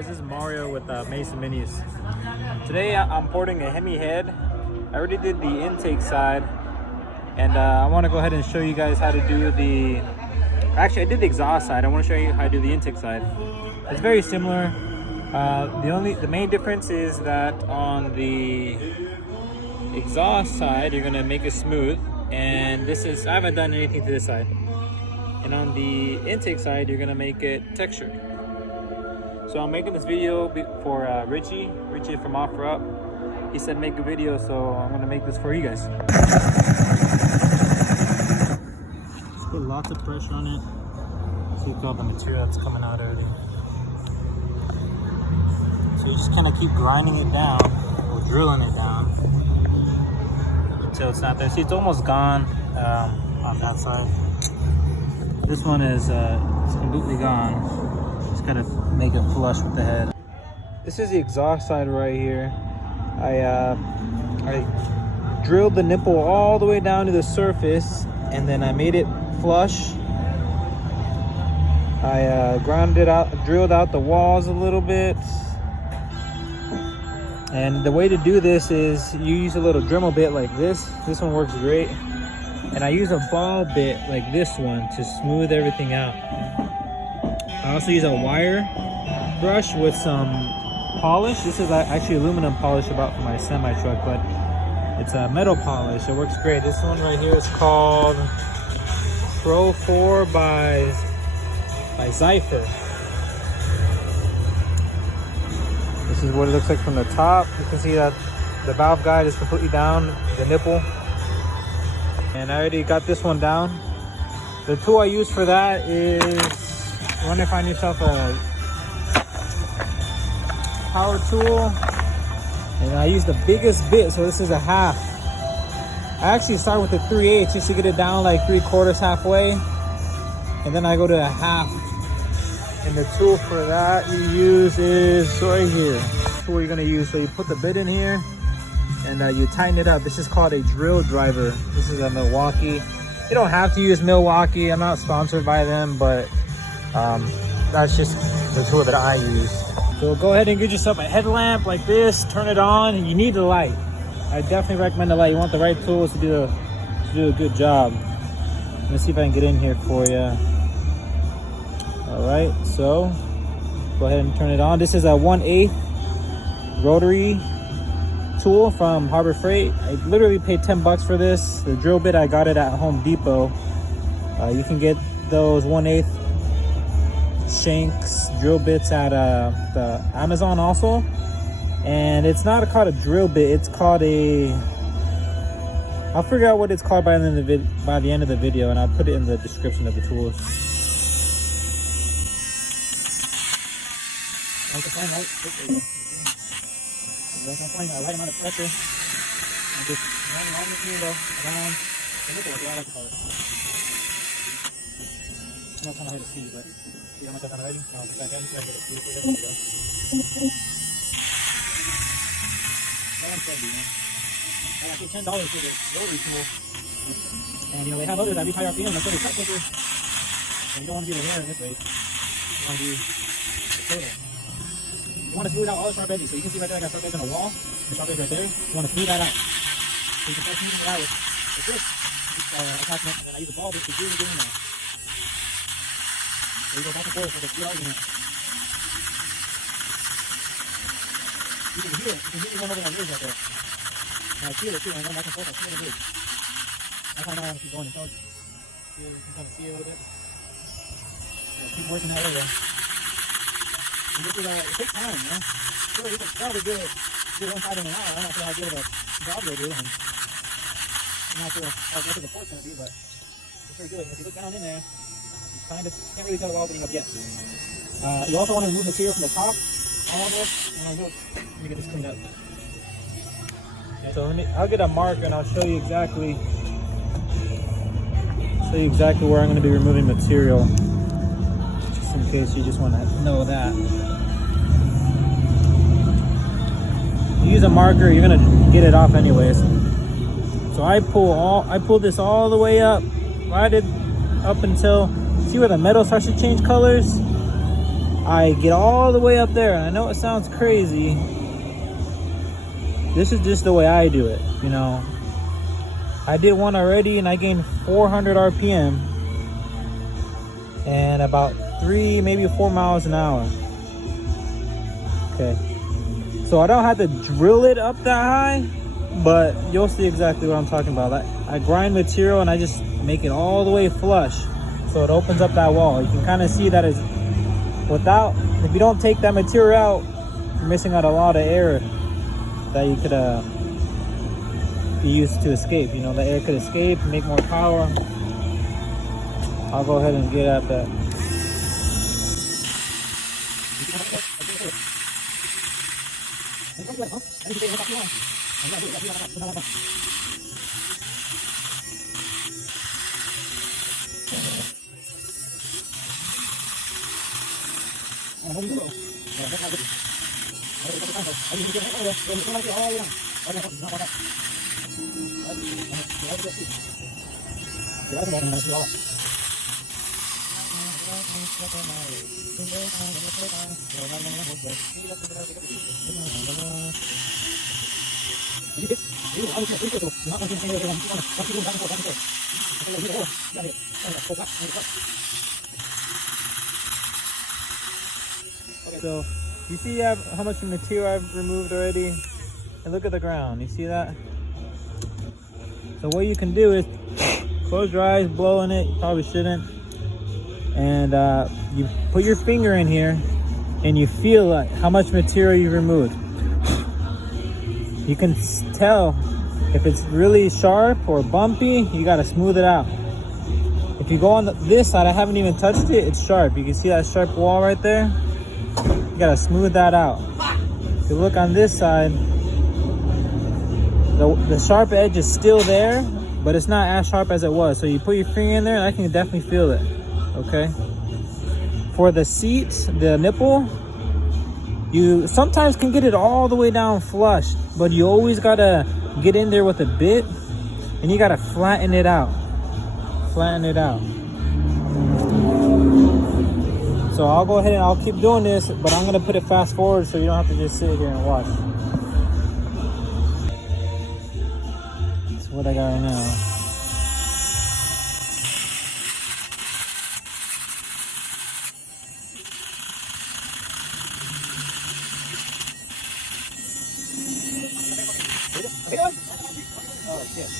Guys, this is Mario with Mesa Minis. Today I'm porting a Hemi head. I already did the intake side, and I want to go ahead and show you guys how to do the... Actually, I did the exhaust side. I want to show you how to do the intake side. It's very similar. The main difference is that on the exhaust side, you're gonna make it smooth, and I haven't done anything to this side. And on the intake side, you're gonna make it textured. So I'm making this video for Richie from Offer Up. He said make a video, so I'm gonna make this for you guys. Just put lots of pressure on it. See all the material that's coming out already. So you just kind of keep grinding it down or drilling it down until it's not there. See, it's almost gone on that side. This one is it's completely gone. Just gotta make it flush with the head. This is the exhaust side right here. I drilled the nipple all the way down to the surface, and then I made it flush. I drilled out the walls a little bit. And the way to do this is you use a little Dremel bit like this. This one works great. And I use a ball bit like this one to smooth everything out. I also use a wire brush with some polish. This is actually aluminum polish I bought for my semi truck, but it's a metal polish. It works great. This one right here is called Pro 4 by Zypher. This is what it looks like from the top. You can see that the valve guide is completely down, the nipple. And I already got this one down. The tool I use for that is, you want to find yourself a power tool. And I use the biggest bit, so this is a half. I actually start with the 3/8 just to get it down like 3/4 halfway. And then I go to a half. And the tool for that you use is right here. That's what you're gonna use. So you put the bit in here and you tighten it up. This is called a drill driver. This is a Milwaukee. You don't have to use Milwaukee. I'm not sponsored by them, but that's just the tool that I use. So go ahead and get yourself a headlamp like this, turn it on, and you need the light. I definitely recommend the light. You want the right tools to do a good job. Let me see if I can get in here for you. All right, so go ahead and turn it on. This is a 1/8 rotary tool from Harbor Freight. I literally paid 10 bucks for this. The drill bit, I got it at Home Depot. You can get those 1/8 shanks drill bits at the Amazon also. And it's not called a drill bit, it's called I'll figure out what it's called by the end of the video, and I'll put it in the description of the tools. Like the flame, right? That's my flame, right amount of pressure. And just running all the material around the nipple, is what I like to call it. I know it's kind of hard to see, but see how much I've done already? No, it's back. I'm just trying to get it beautiful. There we go. That one's $70, man. I paid $10 for the rotary tool. And you know, they have others that reach higher RPM, that's what they cut quicker. And you don't want to do the hair this way. You want to do the total. You want to smooth out all the sharp edges. So you can see right there I got sharp edge on the wall. The sharp edge right there. You want to smooth that out. So you can start smoothing it out with this attachment. And then I use a ball bit to really get in there. So you go back and forth with a good argument. You can hear it. You can hear me going over my ears right there. And I feel it too. When I'm going back and forth, I feel it big. That's how I know I want to keep going. You can kind of see it a little bit. So keep working that area. It takes time, you know? Sure, you can probably do it one side in an hour. I'm not sure how good of a job you'll do. And I'm not sure how good the port's going to be, but you sure do it. If you look down in there, you kind of can't really tell it all opening up yet. You also want to remove material from the top. All of this. Let me get this cleaned up. Okay, so I'll get a marker and I'll show you exactly where I'm going to be removing material. In case you just want to know that. You use a marker, you're gonna get it off anyways. So I pull this all the way up, right up until, see where the metal starts to change colors? I get all the way up there. And I know it sounds crazy. This is just the way I do it, you know. I did one already and I gained 400 RPM and about 3, maybe 4 miles an hour. Okay. So I don't have to drill it up that high, but you'll see exactly what I'm talking about. I grind material and I just make it all the way flush. So it opens up that wall. You can kind of see that is without, if you don't take that material out, you're missing out a lot of air that you could be used to escape. You know, the air could escape, make more power. I'll go ahead and get at that. So you see how much material I've removed already, and look at the ground. You see that? So what you can do is close your eyes, blow in it. You probably shouldn't. And you put your finger in here and you feel like how much material you removed. You can tell if it's really sharp or bumpy. You got to smooth it out. If you go on this side, I haven't even touched it, it's sharp. You can see that sharp wall right there. You got to smooth that out. If you look on this side, the sharp edge is still there, but it's not as sharp as it was. So you put your finger in there and I can definitely feel it. Okay. For the seats, the nipple, you sometimes can get it all the way down flush, but you always gotta get in there with a bit and you gotta flatten it out. Flatten it out. So I'll go ahead and I'll keep doing this, but I'm gonna put it fast forward so you don't have to just sit here and watch. That's what I got right now. Oh shit.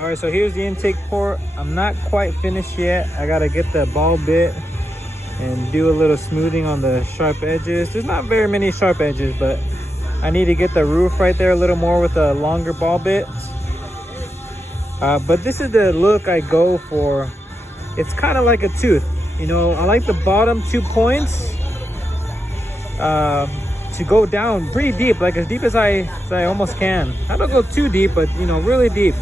All right, so here's the intake port. I'm not quite finished yet. I gotta get the ball bit and do a little smoothing on the sharp edges. There's not very many sharp edges, but I need to get the roof right there a little more with a longer ball bit. But this is the look I go for. It's kind of like a tooth. You know, I like the bottom 2 points to go down pretty deep, like as deep as I almost can. I don't go too deep, but you know, really deep.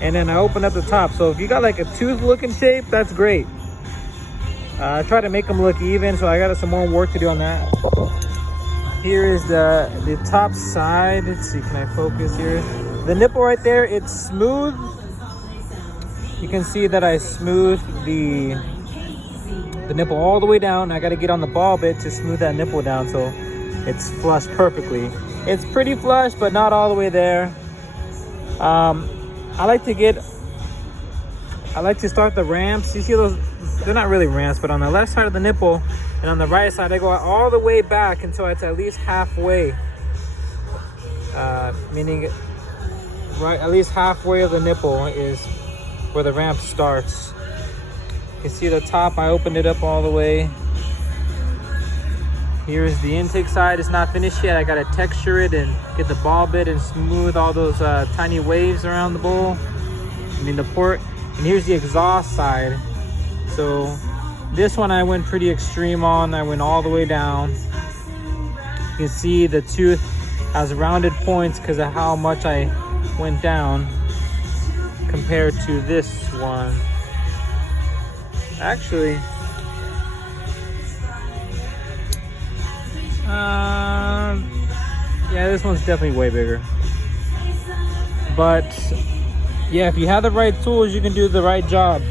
And then I open up the top. So if you got like a tooth looking shape, that's great. I try to make them look even, so I got some more work to do on that. Here is the top side. Let's see, can I focus here? The nipple right there, it's smooth. You can see that I smoothed the nipple all the way down. I got to get on the ball bit to smooth that nipple down so it's flush perfectly. It's pretty flush, but not all the way there. I like to start the ramps. You see those? They're not really ramps, but on the left side of the nipple and on the right side, I go all the way back until it's at least halfway. Meaning, right, at least halfway of the nipple is where the ramp starts. You can see the top, I opened it up all the way. Here's the intake side. It's not finished yet. I gotta texture it and get the ball bit and smooth all those tiny waves around the bowl. I mean the port. And here's the exhaust side. So this one I went pretty extreme on. I went all the way down. You can see the tooth has rounded points because of how much I went down compared to this one. Actually, yeah, this one's definitely way bigger. But yeah, if you have the right tools, you can do the right job.